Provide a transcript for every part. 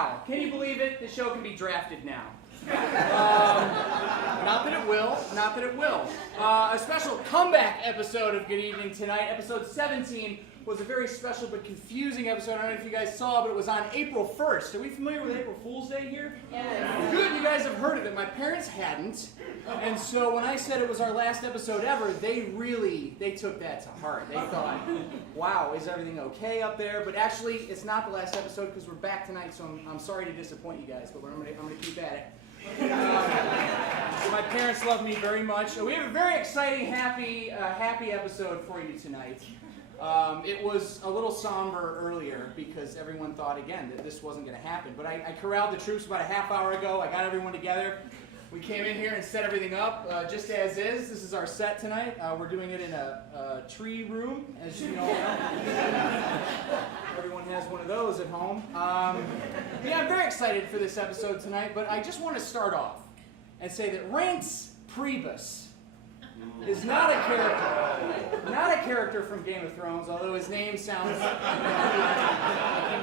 now. Can you believe it? The show can be drafted now. Not that it will. Not that it will. A special comeback episode of Good Evening Tonight. Episode 17 was a very special but confusing episode. I don't know if you guys saw, but it was on April 1st. Are we familiar with April Fool's Day here? Yes. Good, you guys have heard of it. My parents hadn't. And so when I said it was our last episode ever, they took that to heart. They thought, wow, is everything okay up there? But actually, it's not the last episode because we're back tonight, so I'm sorry to disappoint you guys, but I'm gonna keep at it. My parents love me very much. We have a very exciting, happy episode for you tonight. It was a little somber earlier because everyone thought, again, that this wasn't going to happen. But I corralled the troops about a half hour ago. I got everyone together. We came in here and set everything up just as is. This is our set tonight. We're doing it in a tree room, as you know. Everyone has one of those at home. Yeah, I'm very excited for this episode tonight, but I just want to start off and say that Reince Priebus is not a character from Game of Thrones, although his name sounds like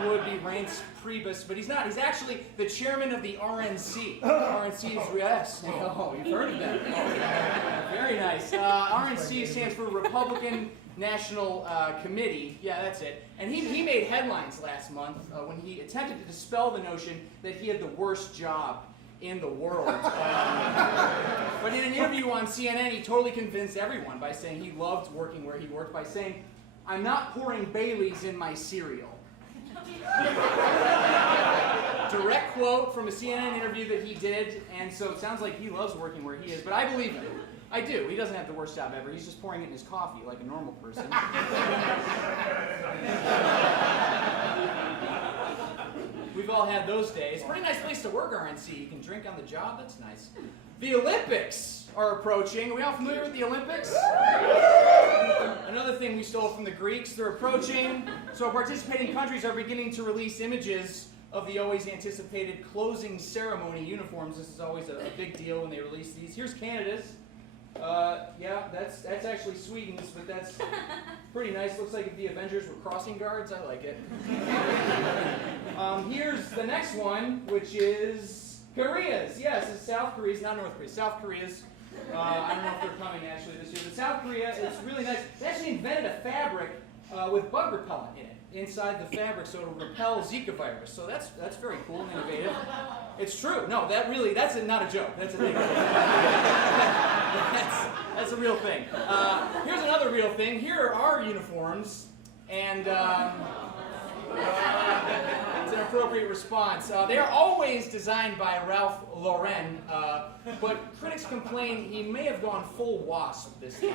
he would be Reince Priebus, but he's not. He's actually the chairman of the RNC. RNC is, yes, oh, you've heard of that. Oh, very nice. RNC stands for Republican National Committee. Yeah, that's it. And he made headlines last month when he attempted to dispel the notion that he had the worst job in the world. But in an interview on CNN, he totally convinced everyone by saying he loved working where he worked, by saying, "I'm not pouring Baileys in my cereal." Direct quote from a CNN interview that he did, and so it sounds like he loves working where he is, but I believe him. I do. He doesn't have the worst job ever. He's just pouring it in his coffee like a normal person. We've all had those days. Pretty nice place to work, RNC. You can drink on the job. That's nice. The Olympics are approaching. Are we all familiar with the Olympics? Another thing we stole from the Greeks. They're approaching. So participating countries are beginning to release images of the always anticipated closing ceremony uniforms. This is always a big deal when they release these. Here's Canada's. Yeah, that's actually Sweden's, but that's pretty nice. Looks like if the Avengers were crossing guards. I like it. Here's the next one, which is Korea's. Yes, it's South Korea's, not North Korea. South Korea's. I don't know if they're coming actually this year, but South Korea, it's really nice. They actually invented a fabric with bug repellent in it inside the fabric, so it'll repel Zika virus. So that's very cool and innovative. It's true. No, that's not a joke. That's a thing. That's a real thing. Here's another real thing. Here are our uniforms, and it's an appropriate response. They are always designed by Ralph Lauren, but critics complain he may have gone full wasp this time.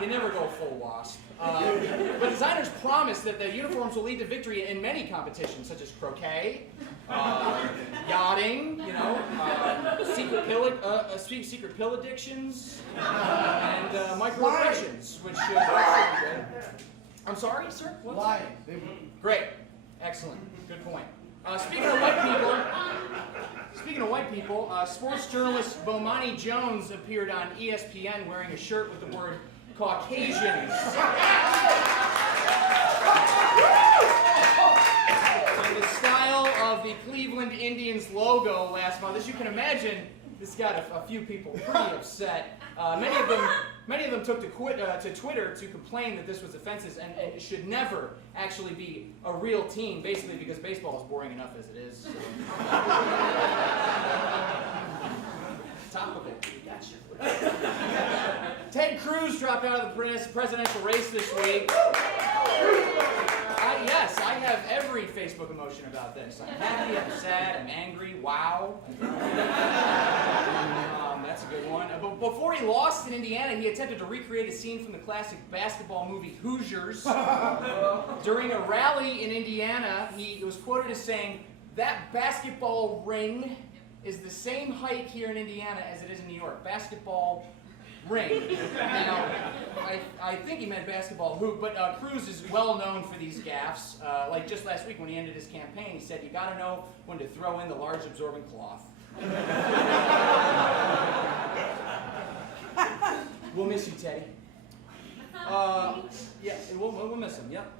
You never go full wasp. But designers promise that the uniforms will lead to victory in many competitions, such as croquet, yachting, secret pill addictions, and microaggressions, which should be good. I'm sorry, sir? What? Lying. Great. Excellent. Good point. Speaking of white people, sports journalist Bomani Jones appeared on ESPN wearing a shirt with the word Caucasians. In the style of the Cleveland Indians logo last month. As you can imagine, this got a few people pretty upset. Many of them took to Twitter to complain that this was offensive and it should never actually be a real team, basically because baseball is boring enough as it is. So. Topical. Gotcha. Ted Cruz dropped out of the presidential race this week. Yes, I have every Facebook emotion about this. I'm happy, I'm sad, I'm angry, wow. That's a good one. But before he lost in Indiana, he attempted to recreate a scene from the classic basketball movie Hoosiers. During a rally in Indiana, he was quoted as saying, "That basketball ring is the same height here in Indiana as it is in New York. Basketball ring." Now, I think he meant basketball hoop, but Cruz is well known for these gaffes. Like just last week when he ended his campaign, he said, "You got to know when to throw in the large absorbent cloth." We'll miss you, Teddy. Yeah, we'll miss him, yep.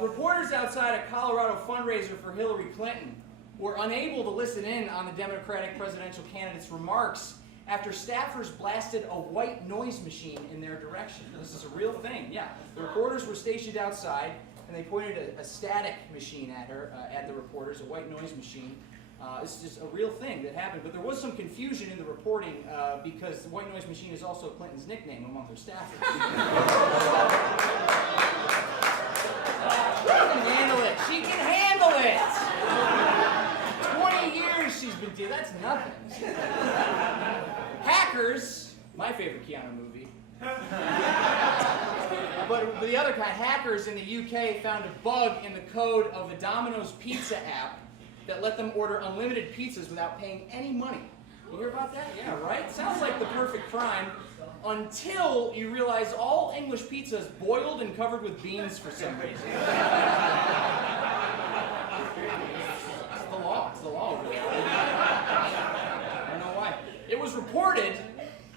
Reporters outside a Colorado fundraiser for Hillary Clinton were unable to listen in on the Democratic presidential candidate's remarks after staffers blasted a white noise machine in their direction. This is a real thing, yeah. The reporters were stationed outside, and they pointed a static machine at her, at the reporters, a white noise machine. This is just a real thing that happened, but there was some confusion in the reporting because the white noise machine is also Clinton's nickname among their staffers. She can handle it. She can handle it. 20 years she's been doing. That's nothing. Hackers, my favorite Keanu movie. But the other kind, hackers in the UK found a bug in the code of the Domino's Pizza app that let them order unlimited pizzas without paying any money. You hear about that? Yeah, right? Sounds like the perfect crime until you realize all English pizza is boiled and covered with beans for some reason. It's the law. It's the law. I don't know why. It was reported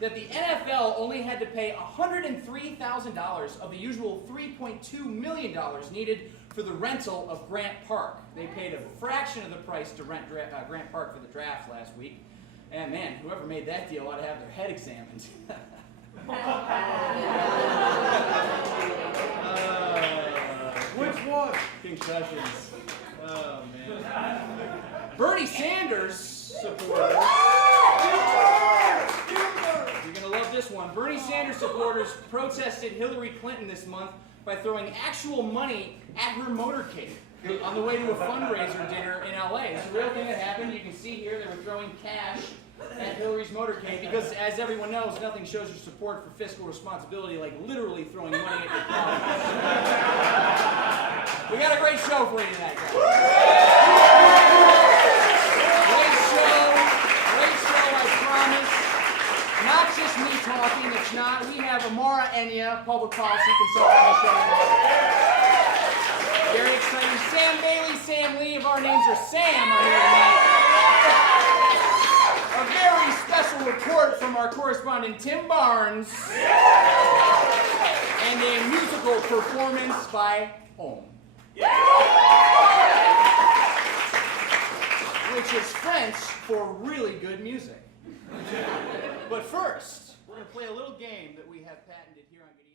that the NFL only had to pay $103,000 of the usual $3.2 million needed for the rental of Grant Park. They paid a fraction of the price to rent Grant Park for the draft last week. And man, whoever made that deal ought to have their head examined. Which one? Concussions. Oh, man. Bernie Sanders supporters. You're going to love this one. Bernie Sanders supporters protested Hillary Clinton this month by throwing actual money at her motorcade on the way to a fundraiser dinner in LA. It's a real thing that happened. You can see here they were throwing cash at Hillary's motorcade because, as everyone knows, nothing shows your support for fiscal responsibility like literally throwing money at your car. We got a great show for you tonight, guys. Great show, I promise. Not just me talking, it's not. We have Amara Enya, public policy consultant on the show tonight. Very exciting. Sam Bailey, Sam Lee, if our names are Sam, are here tonight. A very special report from our correspondent Tim Barnes. And a musical performance by Om. Which is French for really good music. But first, we're going to play a little game that we have patented here on Good Evening.